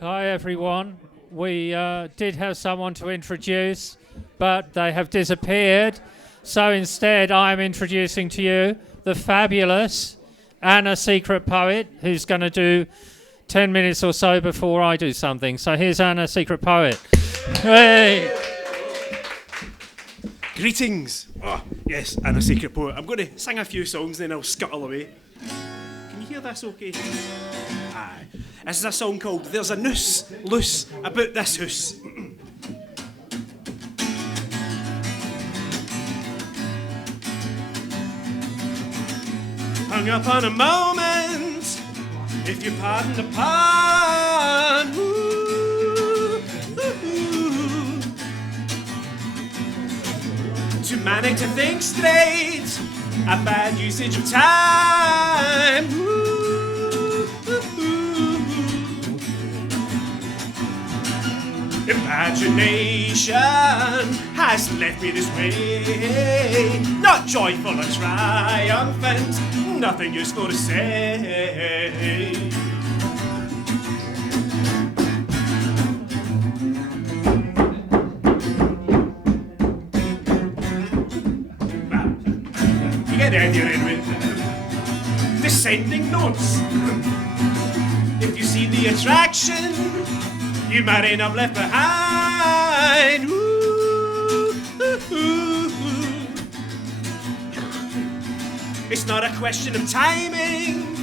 Hi everyone. We did have someone to introduce, but they have disappeared. So instead I am introducing to you the fabulous Anna Secret Poet, who's going to do 10 minutes or so before I do something. So here's Anna Secret Poet. Hey! Greetings! Oh, yes, Anna Secret Poet. I'm going to sing a few songs and then I'll scuttle away. Can you hear this okay? Aye. This is a song called There's a Noose Loose About This Hoose. Hung up on a moment, if you pardon the pun. Too manic to think straight, a bad usage of time. Imagination has left me this way, not joyful or triumphant, nothing useful to say. You get the idea anyway. Descending notes. If you see the attraction, you might end up left behind. Ooh, ooh, ooh. It's not a question of timing,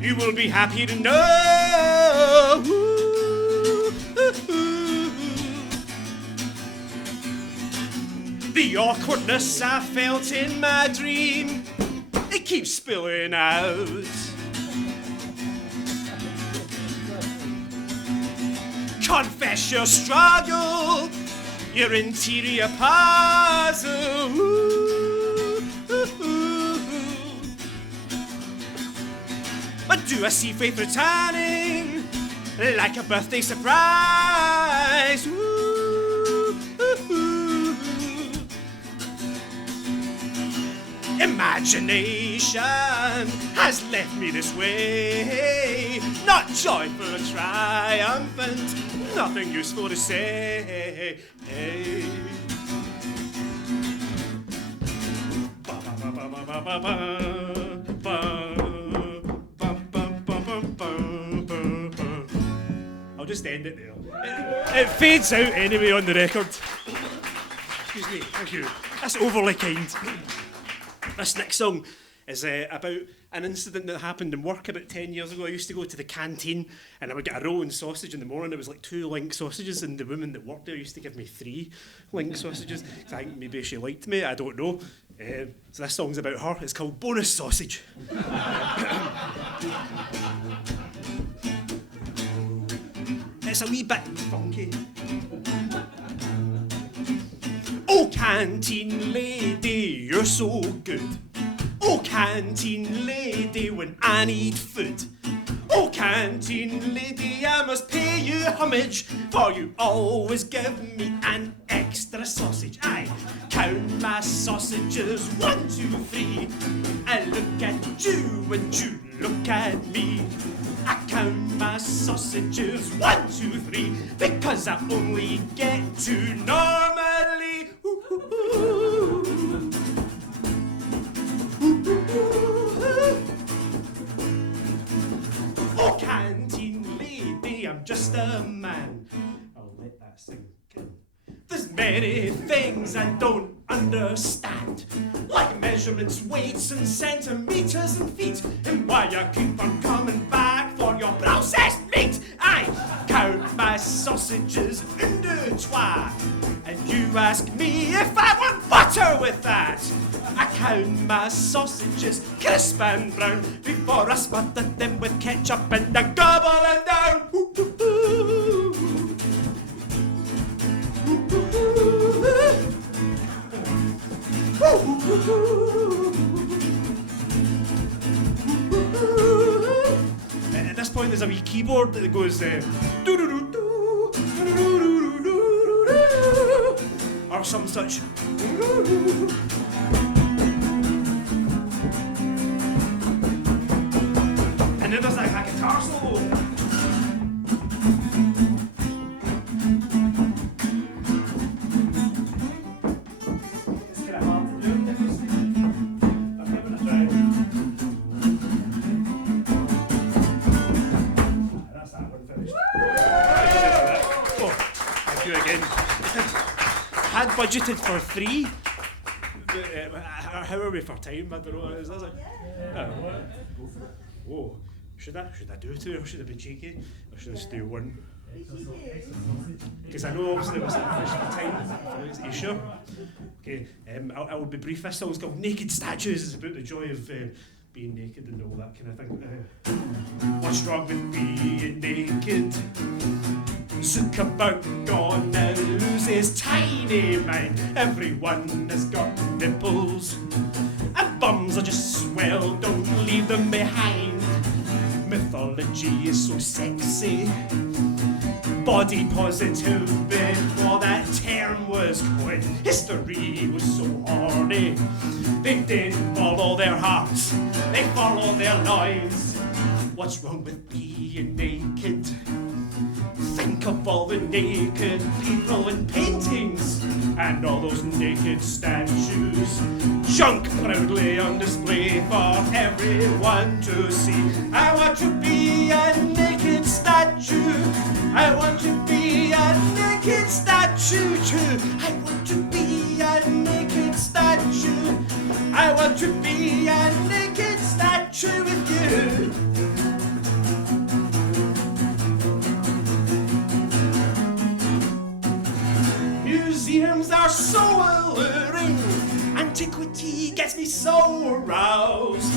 you will be happy to know. Ooh, ooh. The awkwardness I felt in my dream, it keeps spilling out. Confess your struggle, your interior puzzle. Ooh, ooh, ooh. But do I see faith returning like a birthday surprise? Ooh, ooh, ooh. Imagination has left me this way, not joyful or triumphant, nothing useful to say. I'll just end it there. It fades out anyway on the record. Excuse me, thank you. That's overly kind. This next song is about an incident that happened in work about 10 years ago. I used to go to the canteen and I would get a roll and sausage in the morning. It was like 2 link sausages, and the woman that worked there used to give me 3 link sausages. I think maybe she liked me, I don't know. So this song's about her. It's called Bonus Sausage. It's a wee bit funky. Oh, canteen lady, you're so good. Oh, canteen lady, when I need food. Oh, canteen lady, I must pay you homage, for you always give me an extra sausage. I count my sausages, 1, 2, 3. I look at you and you look at me. I count my sausages, 1, 2, 3, because I only get 2 normally. Ooh, ooh, ooh. Oh, canteen lady, I'm just a man. I'll let that sink in. There's many things I don't understand, like measurements, weights, and centimeters and feet, and why you keep on coming back for your processed meat. I count my sausages in deux, trois, and you ask me if I want butter with that. I count my sausages crisp and brown before I sputter them with ketchup and I gobble them down. Ooh, ooh, ooh. Ooh, ooh, ooh. And at this point there's a wee keyboard that goes doo-doo-doo-doo, doo-doo-doo-doo-doo-doo, or some such. And then there's like a guitar solo. had budgeted for 3. How are we for time? I don't know. Is that like, whoa. Should I do 2 or should I be cheeky? Or should I just do 1? Because I know obviously we're sitting for time. Are you sure? Okay, I will be brief. This song's called Naked Statues. It's about the joy of being naked and all that kind of thing. What's wrong with being naked? Zuckerberg gonna lose his tiny mind. Everyone has got nipples, and bums are just swell, don't leave them behind. Mythology is so sexy, body positive before that term was coined. History was so horny, they didn't follow their hearts, they followed their loins. What's wrong with being naked? Think of all the naked people in paintings and all those naked statues. Junk proudly on display for everyone to see. I want to be a naked statue. I want to be a naked statue too. I want to be a naked statue. I want to be a naked statue with you. Museums are so alluring, antiquity gets me so aroused.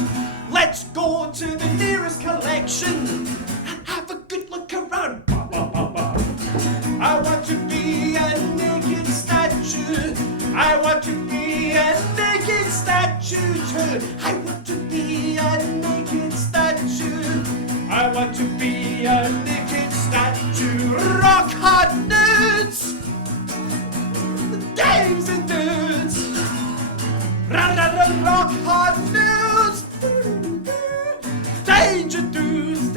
Let's go to the nearest collection and have a good look around. I want to be a naked statue. I want to be a naked statue too. I want to be a naked statue. I want to be a naked statue. Rock hard nudes. Games and dudes, rock hard news, danger dudes.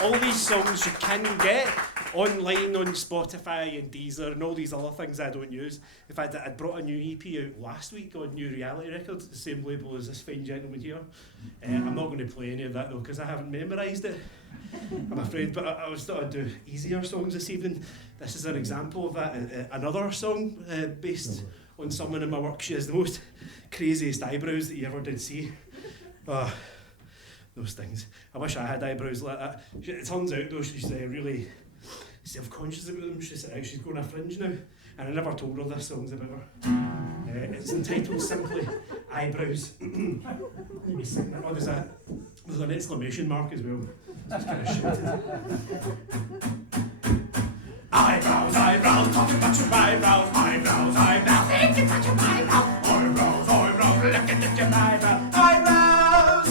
All these songs you can get online on Spotify and Deezer and all these other things I don't use. In fact, I brought a new EP out last week on New Reality Records, the same label as this fine gentleman here. I'm not going to play any of that though because I haven't memorised it, I'm afraid, but I was thought I'd do easier songs this evening. This is an example of that. Another song based on someone in my work. She has the most craziest eyebrows that you ever did see. Oh, those things. I wish I had eyebrows like that. It turns out though she's really self-conscious about them. She's going a fringe now, and I never told her this song's about her. It's entitled simply Eyebrows. There's an exclamation mark as well. It's kind of shit. Eyebrows, eyebrows, talking about your eyebrows, eyebrows, eyebrows, thinking about your eyebrows, eyebrows, eyebrows, looking at your eyebrows, eyebrows.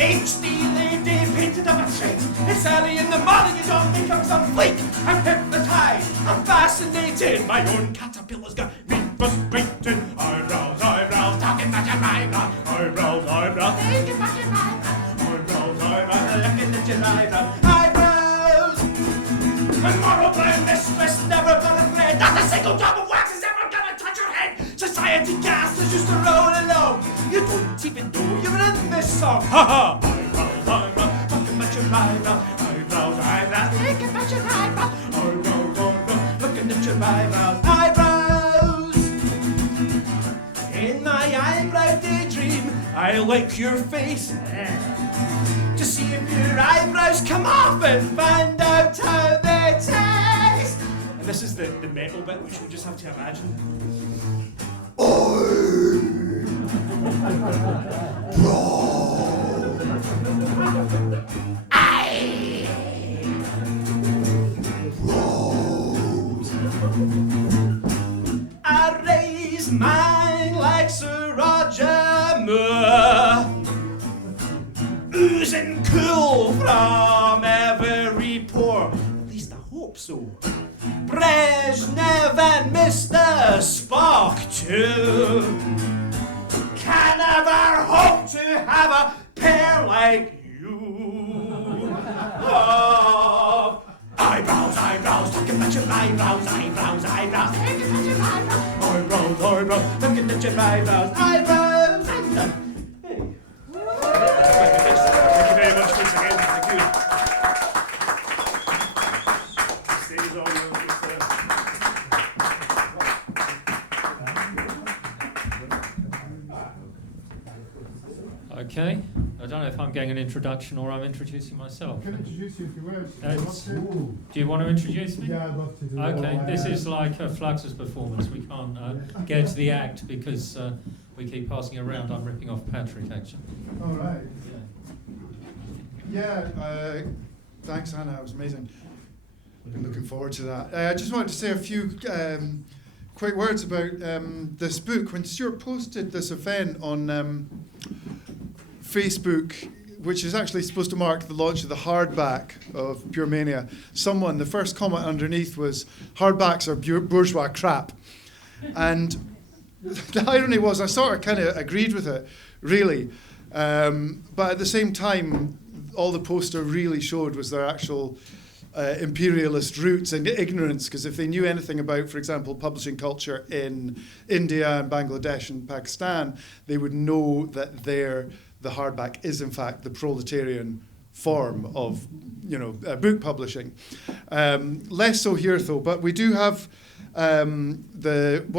HD lady painted up a trait. It's early in the morning, you don't think I'm some fleek. I'm hypnotized, I'm fascinated. My own caterpillar's got me frustrated. Eyebrows, eyebrows, talking about your eyebrows, eyebrows, eyebrows, thinking about your eyebrows, eyebrows, eyebrows, looking at your eyebrows, eyebrows. And moral blame mistress never gonna play. Not a single drop of wax is ever gonna touch your head. Society gas is just a roll along. You don't even know you're in this song. Ha ha! Eyebrows, eyebrows, talking about your eyebrows, eyebrows, eyebrows, thinking about your eyebrows, eyebrows, eyebrows, looking at your eyebrows, eyebrows. In my eyebrow daydream, I lick your face to see if your eyebrows come off and find out how they taste. And this is the metal bit, which we just have to imagine. I raise mine like Sir Roger Moore, oozing cool from every pore. At least I hope so. Brezhnev and Mr. Spock too can never hope to have a pair like you. Oh, eyebrows, eyebrows, talking about your eyebrows, eyebrows, eyebrows, thinking about your eyebrows, eyebrows, eyebrows, looking at your eyebrows, eyebrows, eyebrows. Hey. Thank you very much. I'm getting an introduction or I'm introducing myself. I can introduce you if you wish. Do you want to introduce me? Yeah, I'd love to do that. Okay, this is like a Fluxus performance. We can't get to the act because we keep passing around. I'm ripping off Patrick, actually. All right. Yeah, thanks, Hannah. That was amazing. Been looking forward to that. I just wanted to say a few quick words about this book. When Stewart posted this event on Facebook, which is actually supposed to mark the launch of the hardback of Pure Mania, the first comment underneath was, "Hardbacks are bourgeois crap." And the irony was, I sort of kind of agreed with it, really. But at the same time, all the poster really showed was their actual imperialist roots and ignorance, because if they knew anything about, for example, publishing culture in India and Bangladesh and Pakistan, they would know that the hardback is in fact the proletarian form of book publishing. Less so here though, but we do have we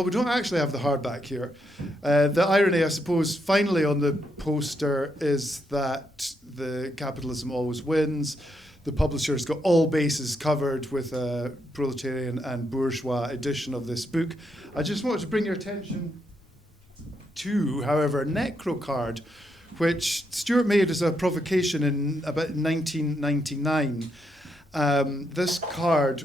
don't actually have the hardback here. The irony, I suppose, finally on the poster is that the capitalism always wins. The publisher's got all bases covered with a proletarian and bourgeois edition of this book. I just wanted to bring your attention to, however, Necrocard, which Stewart made as a provocation in about 1999. This card,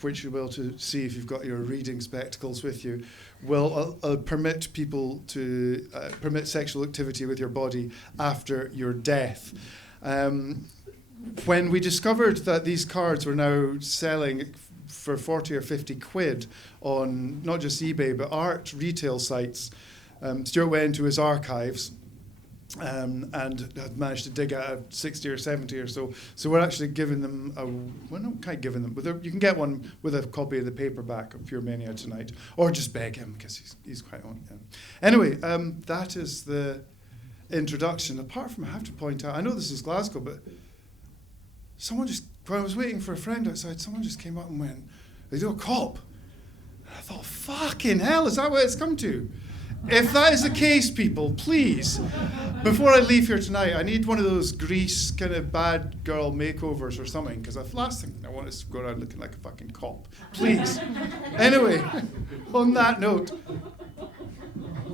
which you'll be able to see if you've got your reading spectacles with you, will permit people to permit sexual activity with your body after your death. When we discovered that these cards were now selling for 40 or 50 quid on not just eBay but art retail sites, Stewart went into his archives and had managed to dig out 60 or 70 or so. So we're actually giving them not quite giving them, but you can get one with a copy of the paperback of Pure Mania tonight, or just beg him because he's quite on. Yeah. Anyway, that is the introduction. Apart from, I have to point out, I know this is Glasgow, but when I was waiting for a friend outside, someone just came up and went, "They do a cop." And I thought, fucking hell, is that what it's come to? If that is the case, people, please, before I leave here tonight, I need one of those Grease kind of bad girl makeovers or something, because the last thing I want is to go around looking like a fucking cop. Please. Anyway, on that note,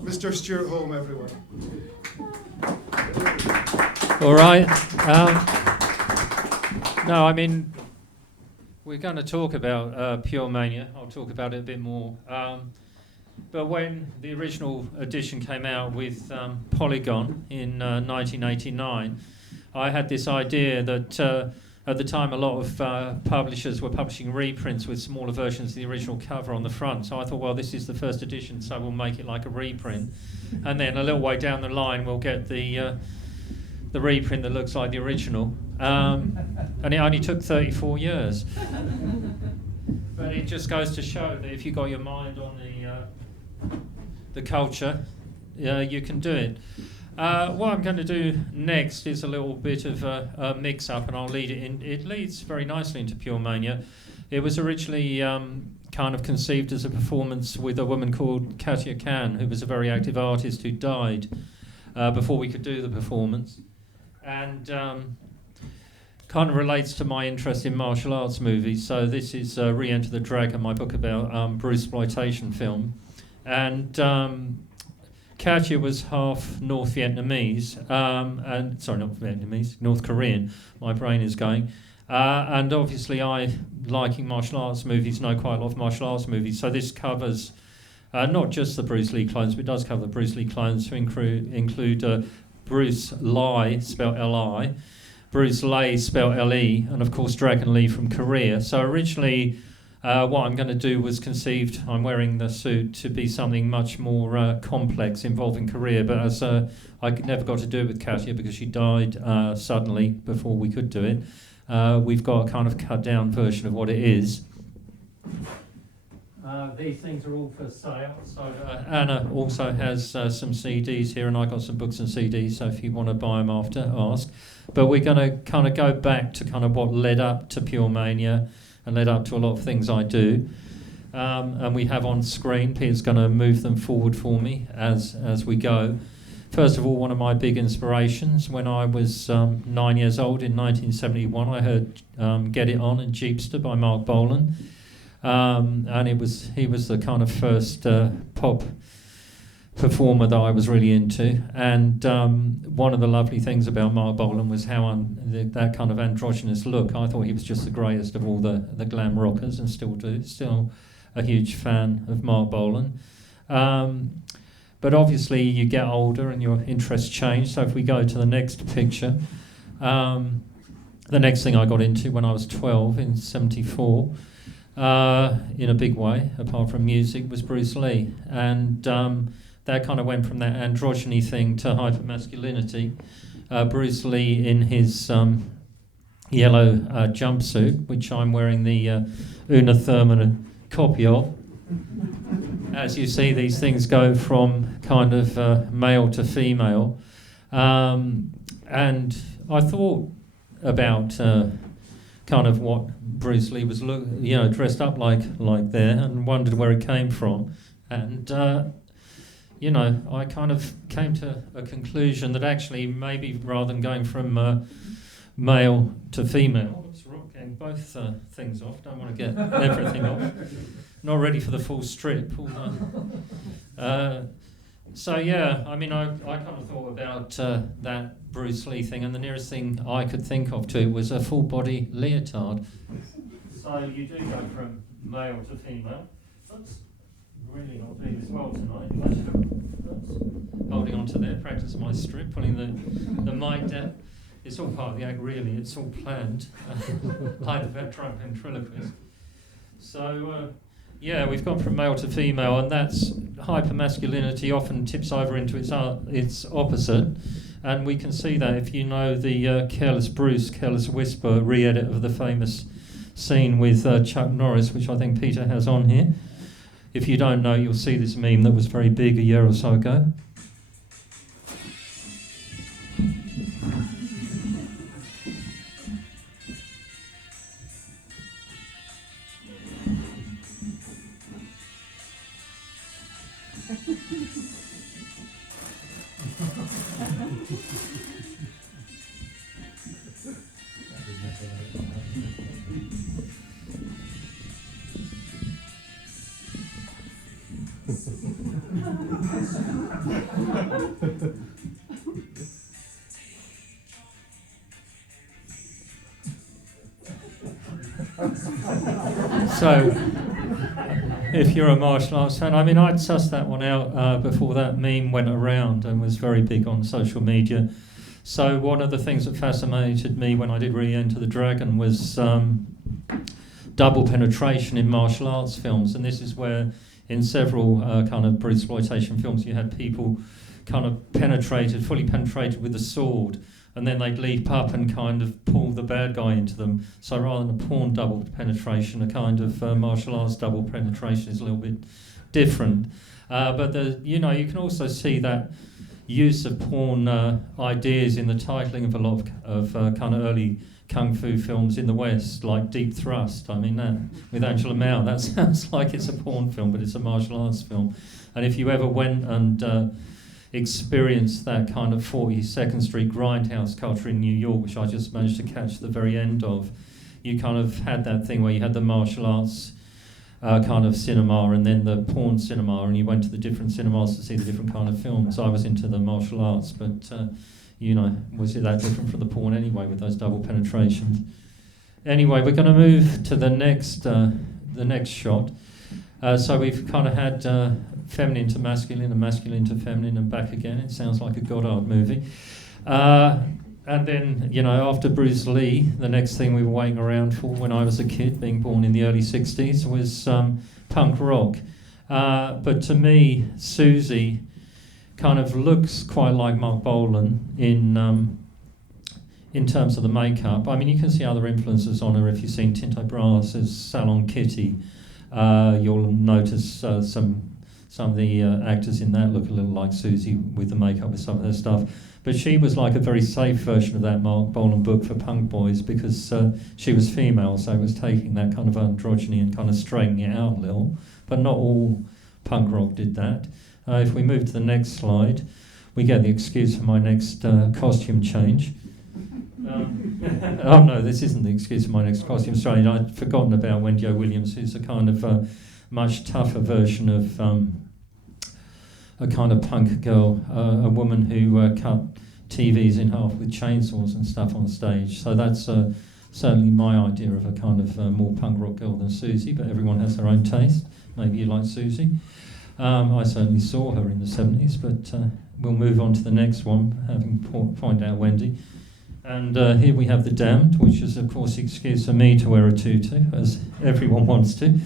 Mr. Stewart Home, everyone. All right. No, I mean, we're going to talk about Pure Mania. I'll talk about it a bit more. But when the original edition came out with Polygon in 1989, I had this idea that at the time a lot of publishers were publishing reprints with smaller versions of the original cover on the front. So I thought, well, this is the first edition, so we'll make it like a reprint. And then a little way down the line, we'll get the reprint that looks like the original. And it only took 34 years. But it just goes to show that if you've got your mind on the culture, you can do it. What I'm going to do next is a little bit of a mix-up, and I'll lead it in. It leads very nicely into Pure Mania. It was originally kind of conceived as a performance with a woman called Katia Khan, who was a very active artist who died before we could do the performance. And kind of relates to my interest in martial arts movies. So this is Re-Enter the Dragon, my book about Bruceploitation film. And Katia was half North Vietnamese, North Korean. My brain is going. And obviously I, liking martial arts movies, know quite a lot of martial arts movies. So this covers not just the Bruce Lee clones, but it does cover the Bruce Lee clones to include Bruce Lee, spelled L-I, Bruce Lee, spelled L-E, and of course Dragon Lee from Korea. So originally what I'm going to do was conceived, I'm wearing the suit, to be something much more complex involving Korea, but as I never got to do it with Katia because she died suddenly before we could do it, we've got a kind of cut down version of what it is. These things are all for sale, so Anna also has some CDs here, and I got some books and CDs, so if you want to buy them after, ask. But we're going to kind of go back to kind of what led up to Pure Mania and led up to a lot of things I do. And we have on screen, Peter's going to move them forward for me as we go. first of all, one of my big inspirations. When I was 9 years old in 1971, I heard Get It On and Jeepster by Mark Bolan. And he was the kind of first pop performer that I was really into. And one of the lovely things about Mark Bolan was how that kind of androgynous look. I thought he was just the greatest of all the glam rockers, and still do. Still a huge fan of Mark Bolan. But obviously you get older and your interests change. So if we go to the next picture, the next thing I got into when I was 12 in 74, in a big way, apart from music, was Bruce Lee. And that kind of went from that androgyny thing to hypermasculinity. Bruce Lee in his yellow jumpsuit, which I'm wearing the Una Thurman copy of. As you see, these things go from kind of male to female. And I thought about kind of what Bruce Lee was dressed up like there, and wondered where it came from. And I kind of came to a conclusion that actually maybe rather than going from male to female, it's getting both things off. Don't want to get everything off. Not ready for the full strip. So yeah, I mean, I kind of thought about that Bruce Lee thing, and the nearest thing I could think of to it was a full body leotard. So you do go from male to female. That's really not doing this well tonight. I should have holding on to there, practice my strip, pulling the mic down. It's all part of the act, really. It's all planned, like the drunk ventriloquist. So. Yeah, we've gone from male to female, and that's hypermasculinity often tips over into its opposite, and we can see that if you know the Careless Bruce, Careless Whisper re-edit of the famous scene with Chuck Norris, which I think Peter has on here. If you don't know, you'll see this meme that was very big a year or so ago. So, if you're a martial arts fan, I mean, I'd sussed that one out before that meme went around and was very big on social media. So one of the things that fascinated me when I did re-enter the Dragon was double penetration in martial arts films, and this is where in several kind of exploitation films you had people kind of fully penetrated with a sword, and then they'd leap up and kind of pull the bad guy into them. So rather than a porn double penetration, a kind of martial arts double penetration is a little bit different. But you can also see that use of porn ideas in the titling of a lot of kind of early kung fu films in the West, like Deep Thrust. I mean, with Angela Mao, that sounds like it's a porn film, but it's a martial arts film. And if you ever went and experienced that kind of 42nd Street grindhouse culture in New York, which I just managed to catch the very end of, you kind of had that thing where you had the martial arts kind of cinema and then the porn cinema, and you went to the different cinemas to see the different kind of films. I was into the martial arts, but was it that different from the porn anyway with those double penetrations? Anyway, we're going to move to the next shot. So we've kind of had feminine to masculine and masculine to feminine and back again. It sounds like a Goddard movie. And then, after Bruce Lee, the next thing we were waiting around for when I was a kid, being born in the early 60s, was punk rock. But to me, Susie kind of looks quite like Mark Bolan in terms of the makeup. I mean, you can see other influences on her if you've seen Tinto Brass's Salon Kitty. You'll notice some of the actors in that look a little like Susie with the makeup with some of her stuff. But she was like a very safe version of that Mark Bolan book for punk boys because she was female, so it was taking that kind of androgyny and kind of straightening it out a little. But not all punk rock did that. If we move to the next slide, we get the excuse for my next costume change. Oh no, this isn't the excuse for my next costume change. I'd forgotten about Wendy O. Williams, who's a kind of much tougher version of a kind of punk girl, a woman who cut TVs in half with chainsaws and stuff on stage. So that's certainly my idea of a kind of more punk rock girl than Susie, but everyone has their own taste. Maybe you like Susie. I certainly saw her in the 70s, but we'll move on to the next one, having pointed out Wendy. And here we have The Damned, which is, of course, the excuse for me to wear a tutu, as everyone wants to.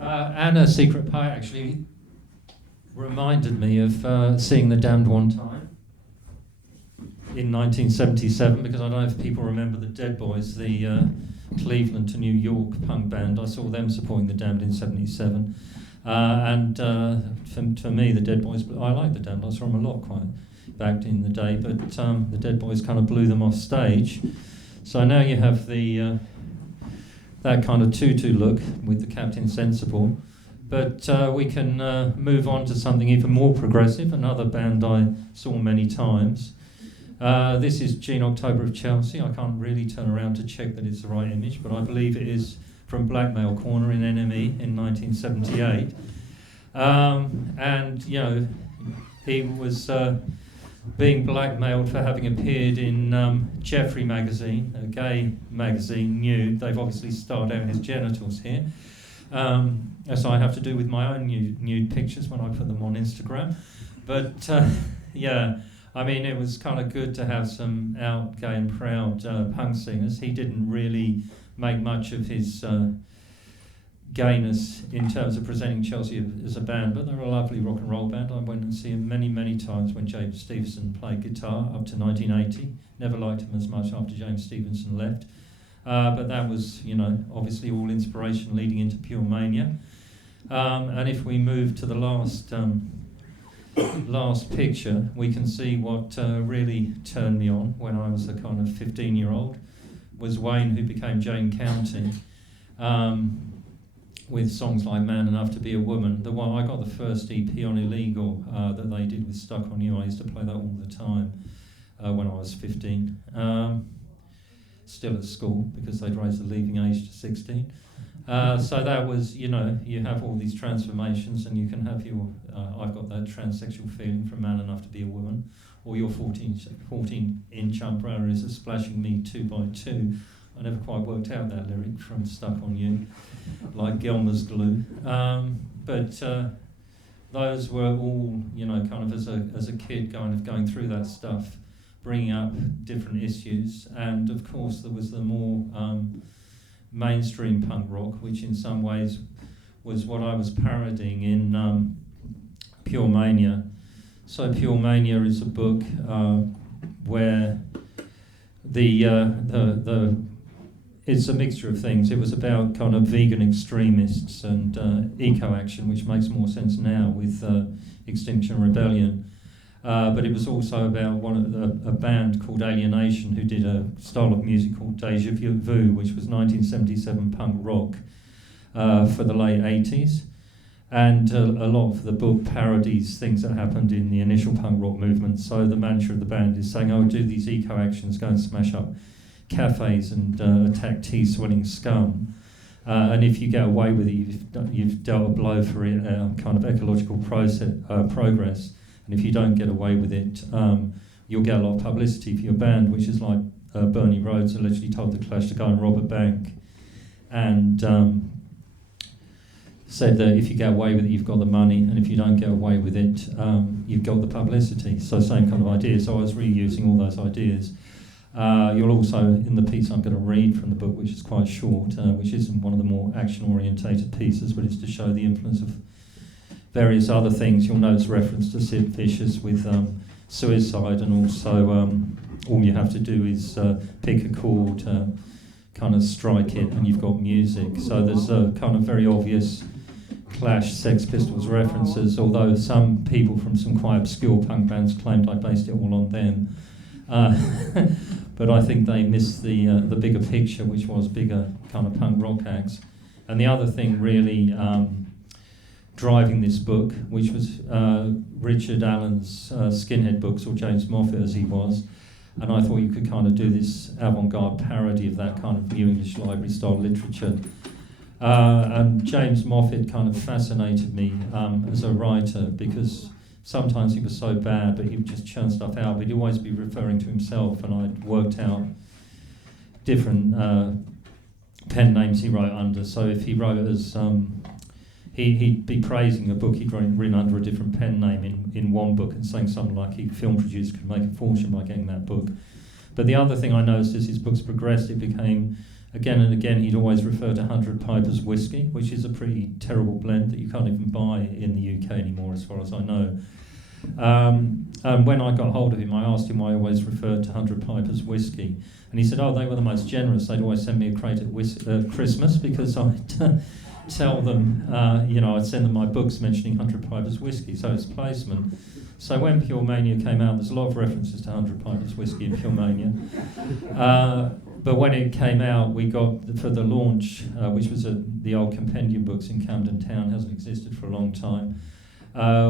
Anna Secret Pie actually reminded me of seeing The Damned one time in 1977, because I don't know if people remember the Dead Boys, the Cleveland to New York punk band. I saw them supporting The Damned in 77. And for me, the Dead Boys, I like The Damned. I saw them a lot quite back in the day, but the Dead Boys kind of blew them off stage. So now you have the that kind of tutu look with the Captain Sensible. But we can move on to something even more progressive, another band I saw many times. This is Gene October of Chelsea. I can't really turn around to check that it's the right image, but I believe it is from Blackmail Corner in NME in 1978. And, you know, he was being blackmailed for having appeared in Jeffrey magazine, a gay magazine, nude. They've obviously starred out his genitals here, as I have to do with my own nude pictures when I put them on Instagram. But, yeah, I mean, it was kind of good to have some out gay and proud punk singers. He didn't really make much of his gayness in terms of presenting Chelsea as a band, but they're a lovely rock and roll band. I went and see him many, many times when James Stevenson played guitar up to 1980. Never liked him as much after James Stevenson left. But that was, you know, obviously all inspiration leading into Pure Mania. And if we move to the last picture, we can see what really turned me on when I was a kind of 15-year-old. Was Wayne, who became Jane County, with songs like Man Enough to Be a Woman. The one I got the first EP on Illegal that they did with Stuck on You. I used to play that all the time when I was 15. Still at school, because they'd raised the leaving age to 16. So that was, you know, you have all these transformations, and you can have your, I've got that transsexual feeling from Man Enough to Be a Woman, or your 14-inch umbrella is a splashing me 2x2. I never quite worked out that lyric from Stuck on You, like Gelmer's glue. But those were all, you know, kind of as a kid going through that stuff, bringing up different issues. And of course there was the more mainstream punk rock, which in some ways was what I was parodying in Pure Mania. So Pure Mania is a book where it's a mixture of things. It was about kind of vegan extremists and eco-action, which makes more sense now with Extinction Rebellion. But it was also about a band called Alienation, who did a style of music called Deja Vu, which was 1977 punk rock for the late 80s. And a lot of the book parodies things that happened in the initial punk rock movement. So the manager of the band is saying, "Oh, do these eco-actions, go and smash up cafes and attack tea-swilling scum. And if you get away with it, you've dealt a blow for kind of ecological progress. And if you don't get away with it, you'll get a lot of publicity for your band," which is like Bernie Rhodes allegedly told the Clash to go and rob a bank. And said that if you get away with it, you've got the money, and if you don't get away with it, you've got the publicity. So same kind of idea. So I was reusing all those ideas. You'll also, in the piece I'm going to read from the book, which is quite short, which isn't one of the more action-orientated pieces, but it's to show the influence of various other things. You'll notice reference to Sid Vicious with suicide, and also all you have to do is pick a chord, kind of strike it, and you've got music. So there's a kind of very obvious Clash, Sex Pistols references, although some people from some quite obscure punk bands claimed I based it all on them. But I think they missed the bigger picture, which was bigger kind of punk rock acts. And the other thing really driving this book, which was Richard Allen's Skinhead books, or James Moffat as he was. And I thought you could kind of do this avant-garde parody of that kind of New English Library style literature. And James Moffat kind of fascinated me as a writer, because sometimes he was so bad, but he would just churn stuff out, but he'd always be referring to himself, and I'd worked out different pen names he wrote under. So if he wrote as... he'd be praising a book he'd written under a different pen name in one book, and saying something like film producers could make a fortune by getting that book. But the other thing I noticed as his books progressed, it became, again and again, he'd always refer to 100 Pipers whiskey, which is a pretty terrible blend that you can't even buy in the UK anymore, as far as I know. And when I got hold of him, I asked him why I always referred to 100 Pipers whiskey. And he said, they were the most generous. They'd always send me a crate at Christmas, because I'd tell them, I'd send them my books mentioning 100 Pipers whiskey, so it's placement. So when Pure Mania came out, there's a lot of references to 100 Pipers whiskey in Pure Mania. But when it came out, we got, for the launch, which was the old Compendium books in Camden Town, hasn't existed for a long time,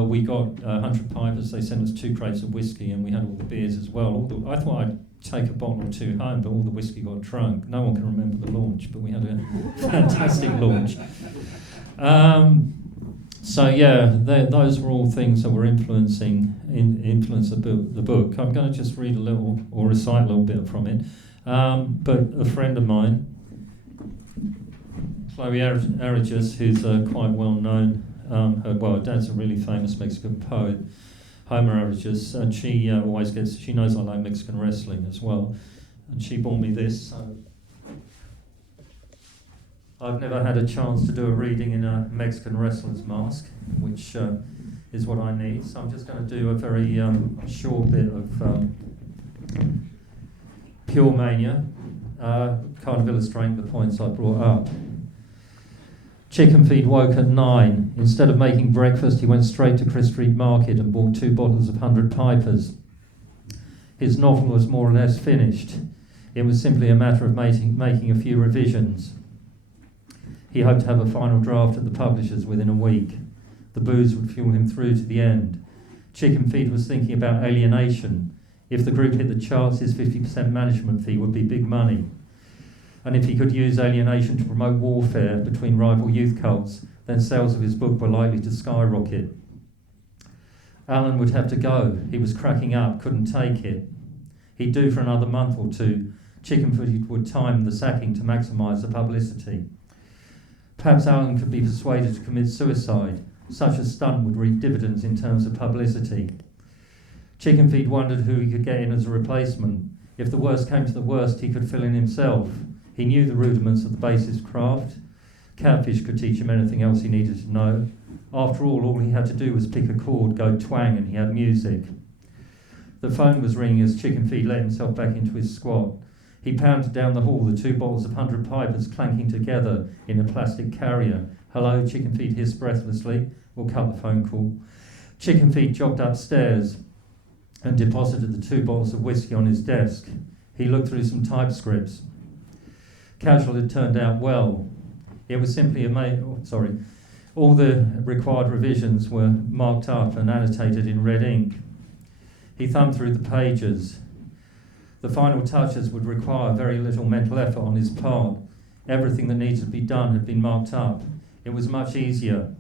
we got 100 Pipers. They sent us 2 crates of whiskey, and we had all the beers as well. I thought I'd take a bottle or 2 home, but all the whiskey got drunk. No one can remember the launch, but we had a fantastic launch. Those were all things that were influenced the book. I'm going to just read a little, or recite a little bit from it. But a friend of mine, Chloe Aragus, who's quite well known, her dad's a really famous Mexican poet, Homer Aragus, and she she knows I like Mexican wrestling as well, and she bought me this. So I've never had a chance to do a reading in a Mexican wrestler's mask, which is what I need. So I'm just going to do a very short bit of Pure Mania, kind of illustrating the points I brought up. Chickenfeed woke at 9. Instead of making breakfast, he went straight to Chris Street Market and bought 2 bottles of 100 Pipers. His novel was more or less finished. It was simply a matter of making a few revisions. He hoped to have a final draft at the publishers within a week. The booze would fuel him through to the end. Chickenfeed was thinking about alienation. If the group hit the charts, his 50% management fee would be big money. And if he could use alienation to promote warfare between rival youth cults, then sales of his book were likely to skyrocket. Alan would have to go. He was cracking up, couldn't take it. He'd do for another month or 2. Chickenfeed would time the sacking to maximise the publicity. Perhaps Alan could be persuaded to commit suicide. Such a stunt would reap dividends in terms of publicity. Chickenfeed wondered who he could get in as a replacement. If the worst came to the worst, he could fill in himself. He knew the rudiments of the bassist craft. Catfish could teach him anything else he needed to know. After all he had to do was pick a chord, go twang, and he had music. The phone was ringing as Chickenfeed let himself back into his squat. He pounded down the hall, the 2 bottles of 100 Pipers clanking together in a plastic carrier. "Hello," Chickenfeed hissed breathlessly. "We'll cut the phone call." Chickenfeed jogged upstairs and deposited the 2 bottles of whiskey on his desk. He looked through some typescripts. Casual had turned out well. It was simply all the required revisions were marked up and annotated in red ink. He thumbed through the pages. The final touches would require very little mental effort on his part. Everything that needed to be done had been marked up. It was much easier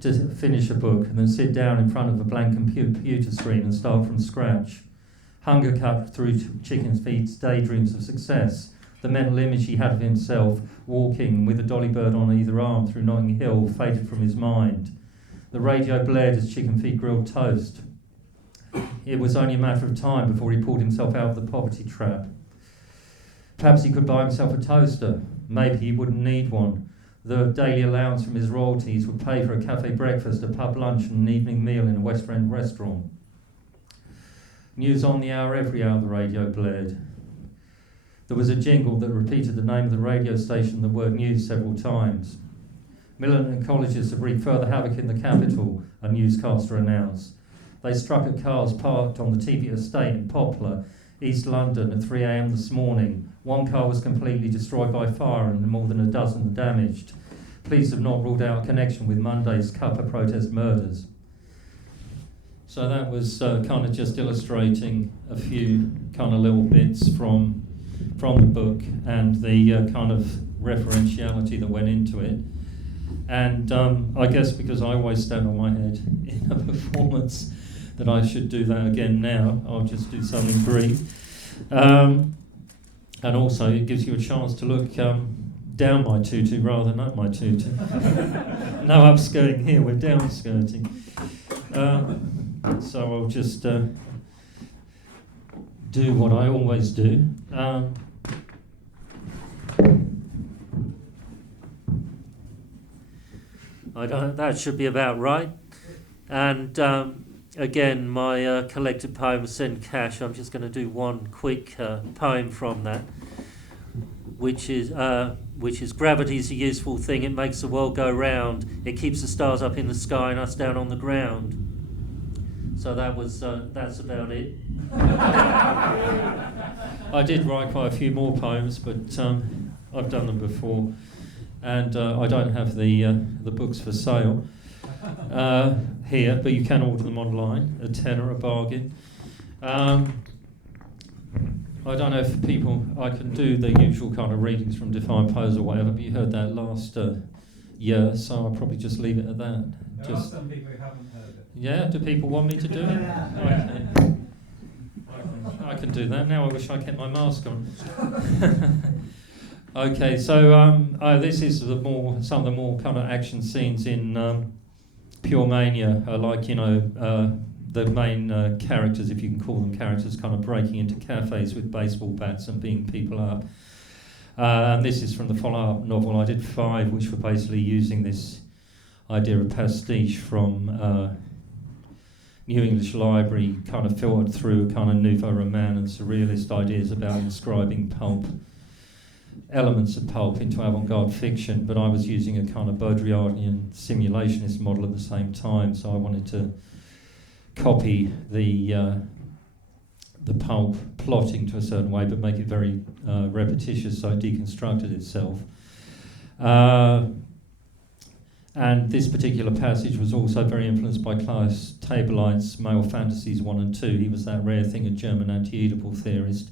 to finish a book and then sit down in front of a blank computer screen and start from scratch. Hunger cut through Chickenfeed's daydreams of success. The mental image he had of himself walking with a dolly bird on either arm through Notting Hill faded from his mind. The radio blared as Chickenfeed grilled toast. It was only a matter of time before he pulled himself out of the poverty trap. Perhaps he could buy himself a toaster. Maybe he wouldn't need one. The daily allowance from his royalties would pay for a cafe breakfast, a pub lunch, and an evening meal in a West End restaurant. News on the hour, every hour the radio blared. There was a jingle that repeated the name of the radio station and the word news several times. Militant colleges have wreaked further havoc in the capital, a newscaster announced. They struck at cars parked on the TV estate in Poplar, East London, at 3 a.m. this morning. 1 car was completely destroyed by fire and more than a dozen damaged. police have not ruled out a connection with Monday's Cuppa protest murders. So that was kind of just illustrating a few kind of little bits from the book and the kind of referentiality that went into it. And I guess because I always stand on my head in a performance, that I should do that again now. I'll just do something brief. And also it gives you a chance to look down my tutu rather than up my tutu. No upskirting here, we're downskirting. So I'll just do what I always do. That should be about right. And again, my collected poem, Send Cash, I'm just going to do one quick poem from that, which is gravity's a useful thing. It makes the world go round. It keeps the stars up in the sky and us down on the ground. So that's about it. I did write quite a few more poems, but I've done them before, and I don't have the books for sale here, but you can order them online, a tenner, a bargain. I don't know if I can do the usual kind of readings from Defined Pose or whatever, but you heard that last year, so I'll probably just leave it at that. There are some people who haven't heard it. Yeah, do people want me to do it? Okay. I can do that. Now I wish I kept my mask on. Okay, so this is some of the more kind of action scenes in Pure Mania, like, the main characters, if you can call them characters, kind of breaking into cafes with baseball bats and beating people up. And this is from the follow-up novel. I did 5, which were basically using this idea of pastiche from New English Library, kind of filtered through kind of nouveau roman and surrealist ideas about inscribing pulp, elements of pulp into avant-garde fiction, but I was using a kind of Baudrillardian simulationist model at the same time, so I wanted to copy the pulp plotting to a certain way, but make it very repetitious, so it deconstructed itself. And this particular passage was also very influenced by Klaus Taberleit's Male Fantasies 1 and 2. He was that rare thing, a German anti-Oedipal theorist.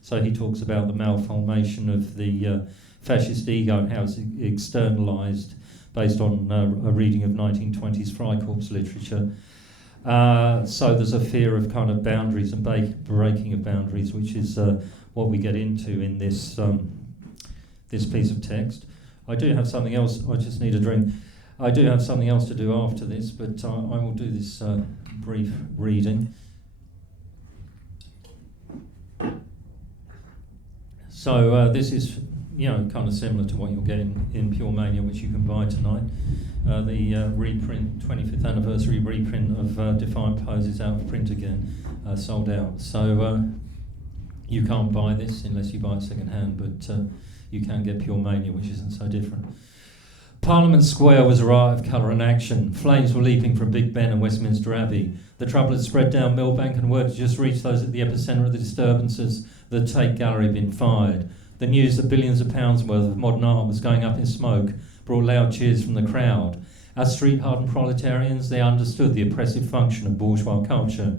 So he talks about the malformation of the fascist ego and how it's externalised based on a reading of 1920s Freikorps literature. So there's a fear of kind of boundaries and breaking of boundaries, which is what we get into in this this piece of text. I do have something else. I just need a drink. I do have something else to do after this, but I will do this brief reading. So this is, kind of similar to what you'll get in Pure Mania, which you can buy tonight. The reprint, 25th anniversary reprint of Defiant Pose is out of print again, sold out. So you can't buy this unless you buy it second hand, but you can get Pure Mania, which isn't so different. Parliament Square was a riot of colour and action. Flames were leaping from Big Ben and Westminster Abbey. The trouble had spread down Millbank, and word had just reached those at the epicentre of the disturbances that the Tate Gallery had been fired. The news that billions of pounds worth of modern art was going up in smoke brought loud cheers from the crowd. As street-hardened proletarians, they understood the oppressive function of bourgeois culture.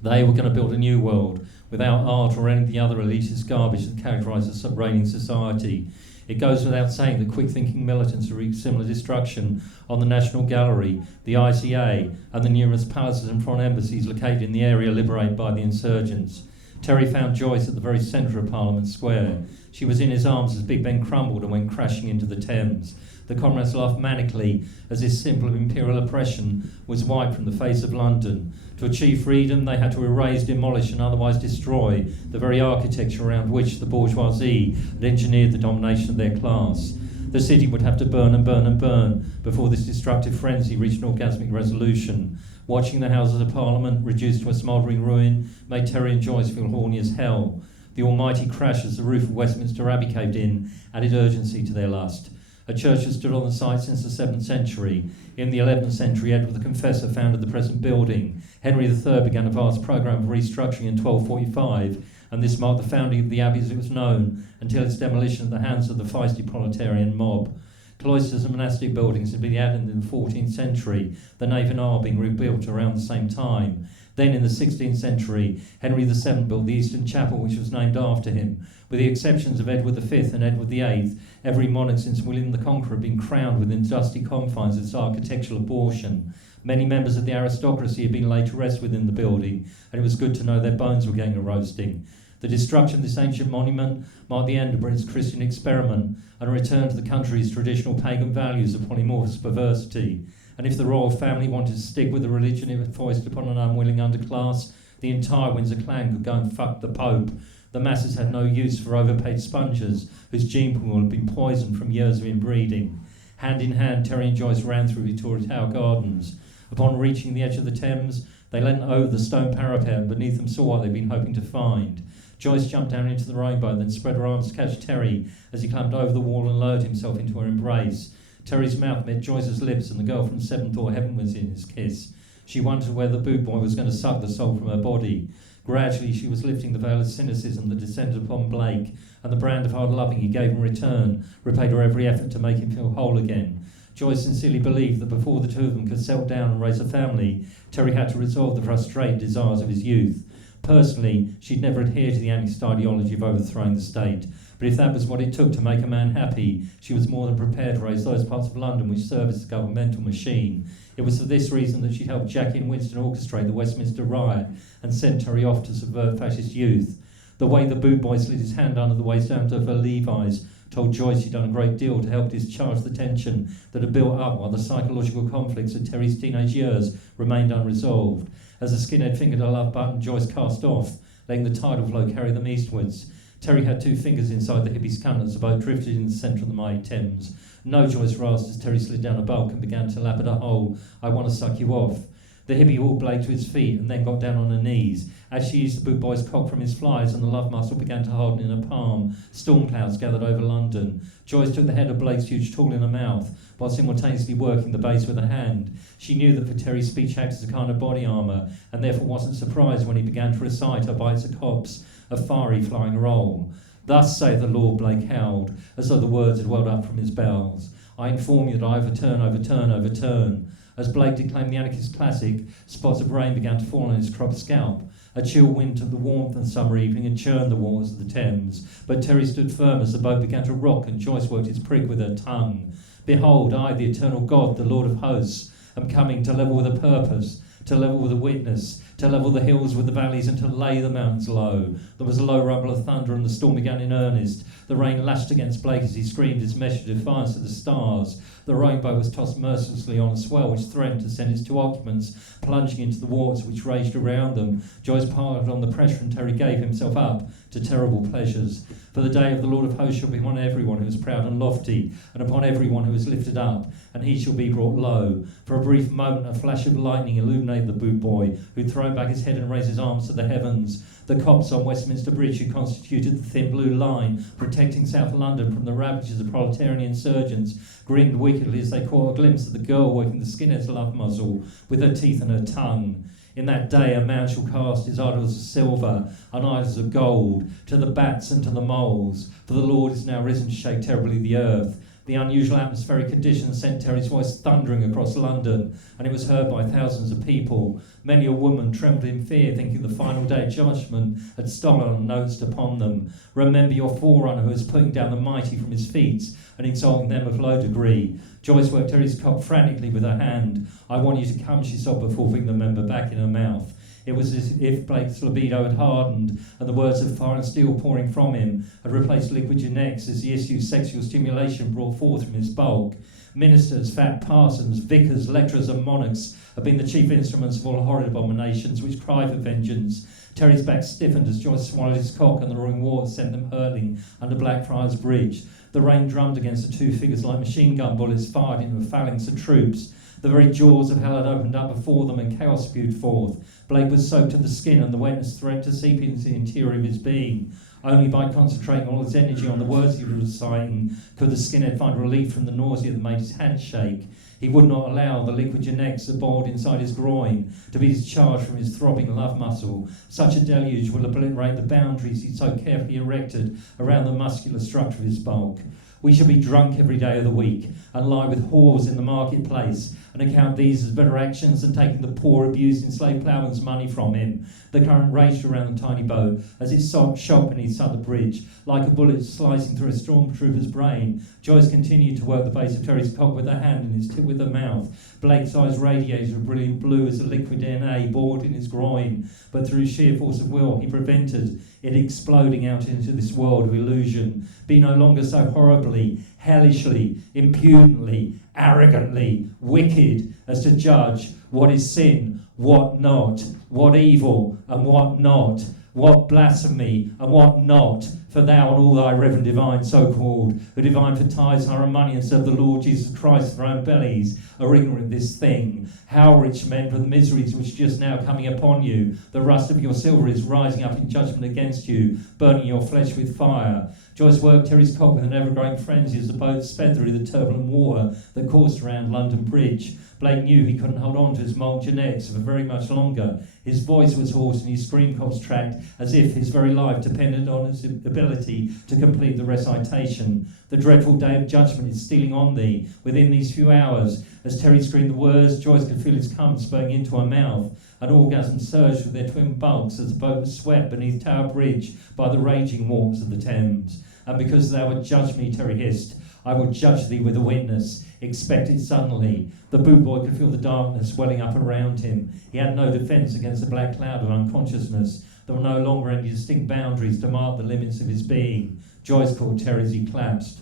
They were going to build a new world, without art or any of the other elitist garbage that characterises a reigning society. It goes without saying that quick-thinking militants wreaked similar destruction on the National Gallery, the ICA, and the numerous palaces and foreign embassies located in the area liberated by the insurgents. Terry found Joyce at the very centre of Parliament Square. She was in his arms as Big Ben crumbled and went crashing into the Thames. The comrades laughed manically as this symbol of imperial oppression was wiped from the face of London. To achieve freedom, they had to erase, demolish and otherwise destroy the very architecture around which the bourgeoisie had engineered the domination of their class. The city would have to burn and burn and burn before this destructive frenzy reached an orgasmic resolution. Watching the Houses of Parliament reduced to a smouldering ruin made Terry and Joyce feel horny as hell. The almighty crash as the roof of Westminster Abbey caved in added urgency to their lust. A church has stood on the site since the 7th century. In the 11th century, Edward the Confessor founded the present building. Henry III began a vast programme of restructuring in 1245, and this marked the founding of the abbey as it was known, until its demolition at the hands of the feisty proletarian mob. Cloisters and monastic buildings had been added in the 14th century, the nave and aisle being rebuilt around the same time. Then in the 16th century, Henry VII built the Eastern Chapel, which was named after him. With the exceptions of Edward V and Edward VIII, every monarch since William the Conqueror had been crowned within the dusty confines of its architectural abortion. Many members of the aristocracy had been laid to rest within the building, and it was good to know their bones were getting a roasting. The destruction of this ancient monument marked the end of Britain's Christian experiment and a return to the country's traditional pagan values of polymorphous perversity. And if the royal family wanted to stick with the religion it had foisted upon an unwilling underclass, the entire Windsor clan could go and fuck the Pope. The masses had no use for overpaid spongers whose gene pool had been poisoned from years of inbreeding. Hand in hand, Terry and Joyce ran through Victoria Tower Gardens. Upon reaching the edge of the Thames, they leant over the stone parapet and beneath them saw what they'd been hoping to find. Joyce jumped down into the rainbow, then spread her arms to catch Terry as he climbed over the wall and lowered himself into her embrace. Terry's mouth met Joyce's lips, and the girl from Seven thought heaven was in his kiss. She wondered whether the boot boy was going to suck the soul from her body. Gradually, she was lifting the veil of cynicism that descended upon Blake, and the brand of hard loving he gave in return repaid her every effort to make him feel whole again. Joyce sincerely believed that before the two of them could settle down and raise a family, Terry had to resolve the frustrated desires of his youth. Personally, she'd never adhered to the anarchist ideology of overthrowing the state, but if that was what it took to make a man happy, she was more than prepared to raise those parts of London which serviced the governmental machine. It was for this reason that she'd helped Jackie and Winston orchestrate the Westminster riot and sent Terry off to subvert fascist youth. The way the boot boy slid his hand under the waist down to her Levi's told Joyce he'd done a great deal to help discharge the tension that had built up while the psychological conflicts of Terry's teenage years remained unresolved. As the skinhead fingered her love button, Joyce cast off, letting the tidal flow carry them eastwards. Terry had 2 fingers inside the hippie's cunt as the boat drifted in the centre of the mighty Thames. No, Joyce rasped as Terry slid down a bulk and began to lap at her hole. I want to suck you off. The hippie hauled Blake to his feet and then got down on her knees. As she eased the boot boy's cock from his flies and the love muscle began to harden in her palm, storm clouds gathered over London. Joyce took the head of Blake's huge tool in her mouth, while simultaneously working the base with her hand. She knew that for Terry speech acted as a kind of body armour, and therefore wasn't surprised when he began to recite her bites of cops, a fiery flying roll. Thus saith the Lord, Blake howled, as though the words had welled up from his bowels. I inform you that I overturn, overturn, overturn. As Blake declaimed the anarchist classic, spots of rain began to fall on his cropped scalp. A chill wind took the warmth of the summer evening and churned the waters of the Thames. But Terry stood firm as the boat began to rock and Joyce worked his prig with her tongue. Behold, I, the eternal God, the Lord of hosts, am coming to level with a purpose, to level with a witness, to level the hills with the valleys and to lay the mountains low. There was a low rumble of thunder and the storm began in earnest. The rain lashed against Blake as he screamed his message of defiance to the stars. The rowboat was tossed mercilessly on a swell which threatened to send its 2 occupants plunging into the waters which raged around them. Joyce piled on the pressure and Terry gave himself up to terrible pleasures. For the day of the Lord of hosts shall be upon everyone who is proud and lofty, and upon everyone who is lifted up, and he shall be brought low. For a brief moment a flash of lightning illuminated the boot boy, who thrown back his head and raised his arms to the heavens. The cops on Westminster Bridge, who constituted the thin blue line protecting South London from the ravages of proletarian insurgents, grinned wickedly as they caught a glimpse of the girl working the skinhead's love muzzle with her teeth and her tongue. In that day a man shall cast his idols of silver and idols of gold to the bats and to the moles, for the Lord is now risen to shake terribly the earth. The unusual atmospheric conditions sent Terry's voice thundering across London, and it was heard by thousands of people. Many a woman trembled in fear, thinking the final day of judgment had stolen unnoticed upon them. Remember your forerunner who is putting down the mighty from his feet and exalting them of low degree. Joyce worked Terry's cock frantically with her hand. I want you to come, she sobbed before putting the member back in her mouth. It was as if Blake's libido had hardened and the words of fire and steel pouring from him had replaced liquid genetics as the issue of sexual stimulation brought forth from his bulk. Ministers, fat parsons, vicars, lecturers and monarchs have been the chief instruments of all horrid abominations which cry for vengeance. Terry's back stiffened as Joyce swallowed his cock and the roaring water sent them hurtling under Blackfriars Bridge. The rain drummed against the 2 figures like machine gun bullets fired into a phalanx of troops. The very jaws of hell had opened up before them and chaos spewed forth. Blake was soaked to the skin and the wetness threatened to seep into the interior of his being. Only by concentrating all his energy on the words he was reciting could the skinhead find relief from the nausea that made his hands shake. He would not allow the liquid genetics that boiled inside his groin to be discharged from his throbbing love muscle. Such a deluge will obliterate the boundaries he so carefully erected around the muscular structure of his bulk. We shall be drunk every day of the week and lie with whores in the marketplace and account these as better actions than taking the poor, abused, enslaved ploughman's money from him. The current raged around the tiny boat as it shot beneath Southern Bridge, like a bullet slicing through a stormtrooper's brain. Joyce continued to work the base of Terry's cock with her hand and his tip with her mouth. Blake's eyes radiated a brilliant blue as the liquid DNA bored in his groin, but through sheer force of will he prevented it exploding out into this world of illusion. Be no longer so horribly, hellishly, impudently, arrogantly wicked as to judge what is sin, what not, what evil and what not, what blasphemy and what not. For thou and all thy reverend divine so-called, who divine for tithes, hire and money, and serve the Lord Jesus Christ with their own bellies, are ignorant of this thing. How, rich men, for the miseries which are just now coming upon you, the rust of your silver is rising up in judgment against you, burning your flesh with fire. Joyce worked Terry's cock with an ever-growing frenzy as the boat sped through the turbulent water that coursed around London Bridge. Blake knew he couldn't hold on to his mold genetics for very much longer. His voice was hoarse and his scream coughs tracked as if his very life depended on his ability to complete the recitation. The dreadful day of judgment is stealing on thee. Within these few hours, as Terry screamed the words, Joyce could feel his cum spurring into her mouth. An orgasm surged with their twin bulks as the boat was swept beneath Tower Bridge by the raging waters of the Thames. And because thou would judge me, Terry hissed, I will judge thee with a witness. Expect it suddenly. The boot boy could feel the darkness welling up around him. He had no defence against the black cloud of unconsciousness. There were no longer any distinct boundaries to mark the limits of his being. Joyce called Terry as he collapsed.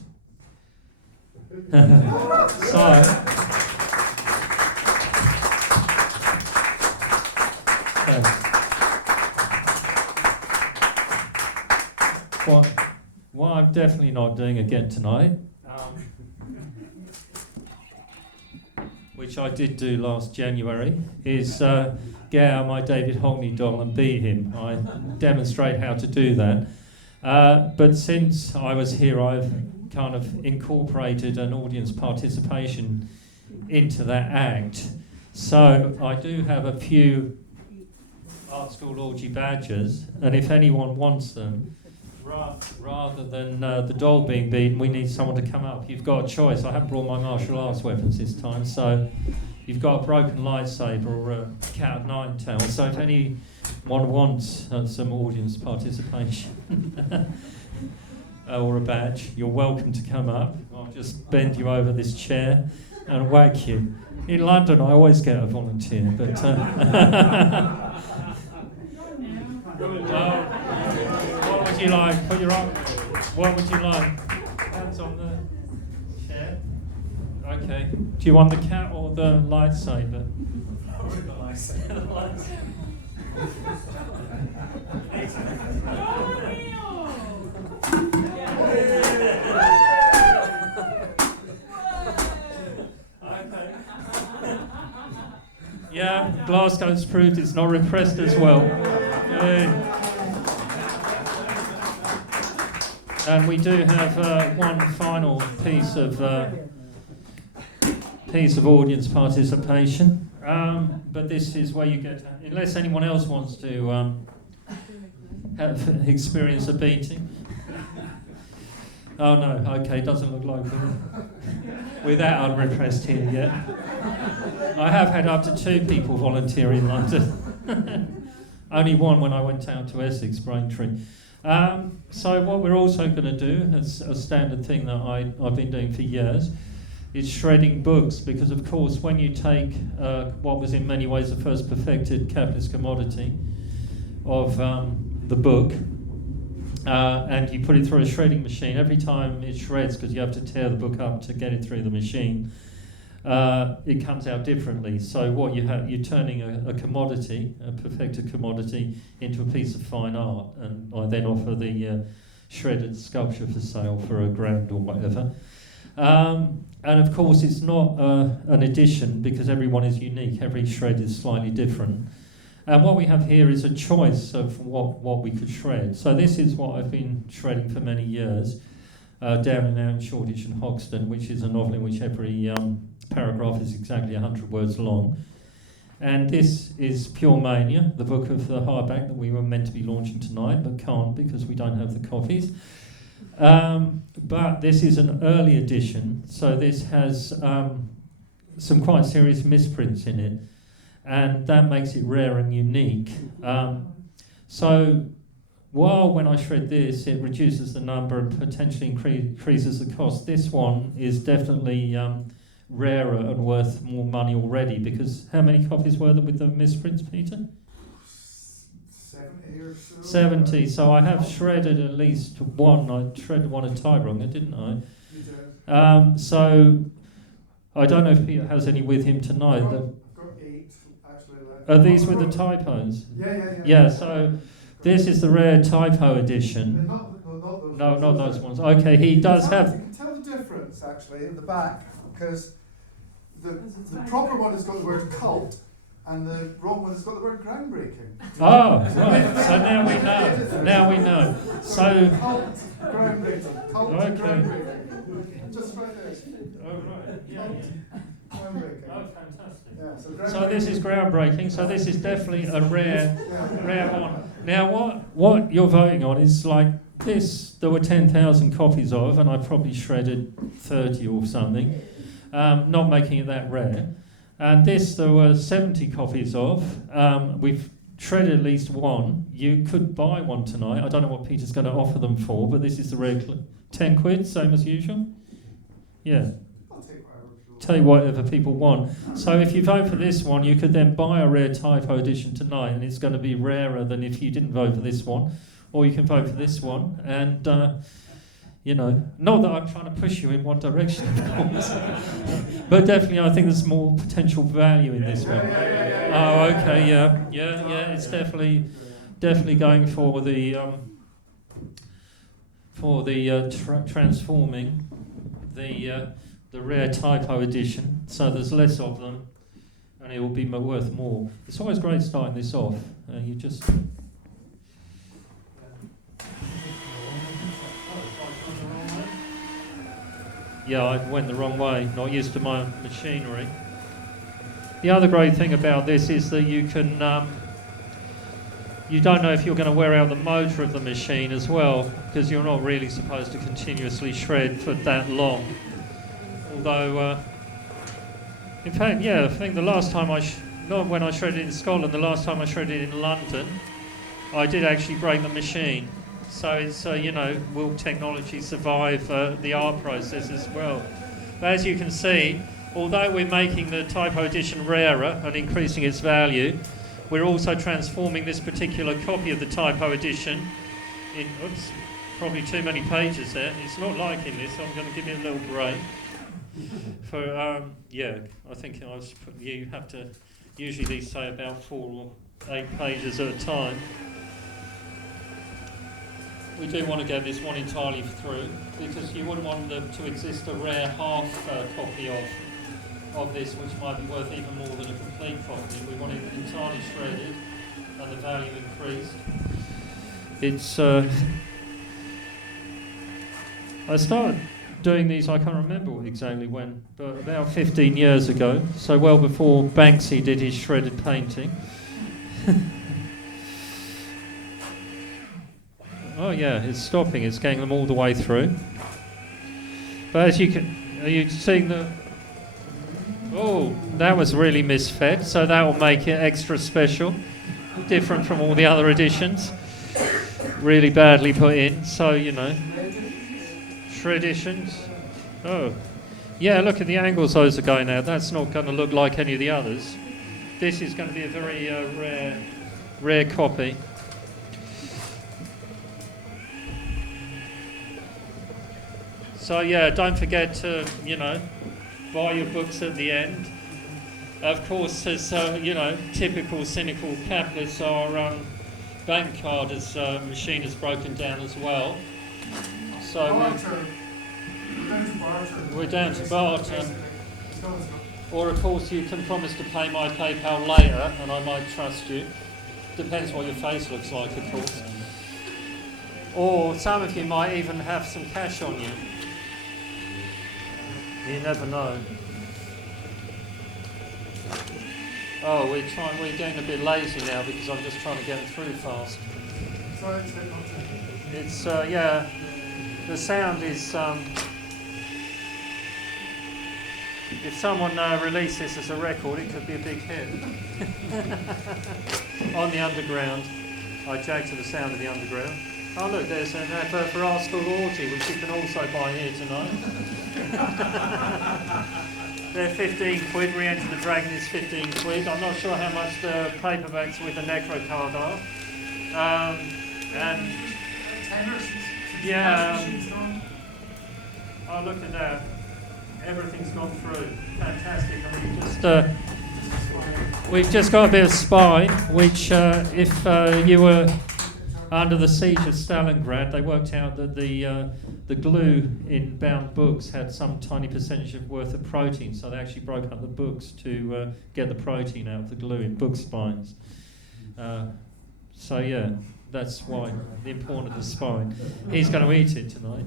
What I'm definitely not doing again tonight, which I did do last January, is get out my David Hockney doll and beat him. I demonstrate how to do that. But since I was here, I've kind of incorporated an audience participation into that act. So I do have a few art school orgy badges, and if anyone wants them, rather than the doll being beaten, we need someone to come up. You've got a choice. I haven't brought my martial arts weapons this time, so you've got a broken lightsaber or a cat of nine tails. So if anyone wants some audience participation or a badge, you're welcome to come up. I'll just bend you over this chair and whack you. In London, I always get a volunteer, but... what would you like? Put your arm. What would you like? Hands on the chair. Okay. Do you want the cat or the lightsaber? The lightsaber. Yeah, Glasgow's proved it's not repressed as well. Yeah. And we do have one final piece of audience participation. But this is where you get, unless anyone else wants to have experience a beating. Oh no, okay, doesn't look like we're that unrepressed here yet. I have had up to 2 people volunteer in London. Only one when I went out to Essex, Braintree. So what we're also going to do, as a standard thing that I've been doing for years, is shredding books, because of course when you take what was in many ways the first perfected capitalist commodity of the book, and you put it through a shredding machine, every time it shreds, because you have to tear the book up to get it through the machine, it comes out differently. So what you have, you're turning a commodity, a perfected commodity, into a piece of fine art, and I then offer the shredded sculpture for sale for £1,000 or whatever. And of course it's not an edition, because everyone is unique, every shred is slightly different. And what we have here is a choice of what we could shred. So this is what I've been shredding for many years. Down and Out in Shoreditch and Hoxton, which is a novel in which every paragraph is exactly 100 words long. And this is Pure Mania, the book of the hardback that we were meant to be launching tonight, but can't because we don't have the copies. But this is an early edition, so this has some quite serious misprints in it, and that makes it rare and unique. So while when I shred this, it reduces the number and potentially increases the cost, this one is definitely rarer and worth more money already, because how many copies were there with the misprints, Peter? 70 or so. 70, so I have shredded at least one. I shredded one at Tyrone, didn't I? You did. So I don't know if Peter has any with him tonight. I've got 8 actually left. Are these with the typos? Yeah. Yeah, so this is the rare typo edition. Not those No, ones. not those ones. Okay, he does You have... can tell the difference actually in the back, because the proper one has got the word cult, and the wrong one has got the word groundbreaking. Oh, right. So now we know. Now we know. So... Cult, groundbreaking. Cult, Okay. groundbreaking. Just right there. Oh, right. Yeah. Groundbreaking. Oh, fantastic. Yeah, So this is groundbreaking. So this is definitely a rare Yeah. one. Now, what you're voting on is like this. There were 10,000 copies of, and I probably shredded 30 or something, not making it that rare. And this, there were 70 copies of. We've shredded at least one. You could buy one tonight. I don't know what Peter's going to offer them for, but this is the rare 10 quid, same as usual. Yeah. I'll take whatever you want. Take whatever people want. So if you vote for this one, you could then buy a rare typo edition tonight, and it's going to be rarer than if you didn't vote for this one. Or you can vote for this one, and not that I'm trying to push you in one direction, of course, but definitely I think there's more potential value in this one. Oh, okay, yeah. It's definitely going for the transforming the rare typo edition. So there's less of them, and it will be worth more. It's always great starting this off. You just. Yeah, I went the wrong way, not used to my machinery. The other great thing about this is that you can, you don't know if you're going to wear out the motor of the machine as well, because you're not really supposed to continuously shred for that long. Although, in fact, yeah, I think the last time not when I shredded in Scotland, the last time I shredded in London, I did actually break the machine. So it's, will technology survive the art process as well? But as you can see, although we're making the typo edition rarer and increasing its value, we're also transforming this particular copy of the typo edition in, oops, probably too many pages there. It's not liking this, so I'm going to give it a little break. I think you have to, usually these say about 4 or 8 pages at a time. We do want to get this one entirely through, because you wouldn't want there to exist a rare half copy of this, which might be worth even more than a complete copy. We want it entirely shredded and the value increased. It's I started doing these, I can't remember exactly when, but about 15 years ago, so well before Banksy did his shredded painting. Oh yeah, it's stopping. It's getting them all the way through. But as you can, are you seeing the? Oh, that was really misfed. So that will make it extra special, different from all the other editions. Really badly put in. So shred-editions. Oh, yeah. Look at the angles those are going at. That's not going to look like any of the others. This is going to be a very rare copy. So yeah, don't forget to, buy your books at the end. Of course, as typical cynical capitalists, our bank card machine is broken down as well. So we're down to barter. Or of course you can promise to pay my PayPal later, and I might trust you. Depends what your face looks like, of course. Or some of you might even have some cash on you. You never know. Oh, we're getting a bit lazy now because I'm just trying to get them through fast. Sorry, it's a bit naughty. It's, yeah, the sound is, if someone released this as a record, it could be a big hit. On the Underground. I jag to the sound of the Underground. Oh look, there's an advert for our school orgy, which you can also buy here tonight. They're 15 quid, Re-Enter the Dragon is 15 quid. I'm not sure how much the paperbacks with the Necro card are. And yeah, oh look at that. Everything's gone through. Fantastic. I mean, we've just got a bit of spine, which if you were under the siege of Stalingrad, they worked out that the glue in bound books had some tiny percentage of worth of protein, so they actually broke up the books to get the protein out of the glue in book spines. So yeah, that's why the importance of the spine. He's going to eat it tonight.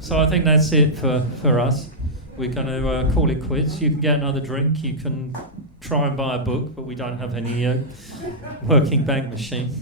So I think that's it for us. We're going to call it quits. You can get another drink. You can try and buy a book, but we don't have any working bank machine.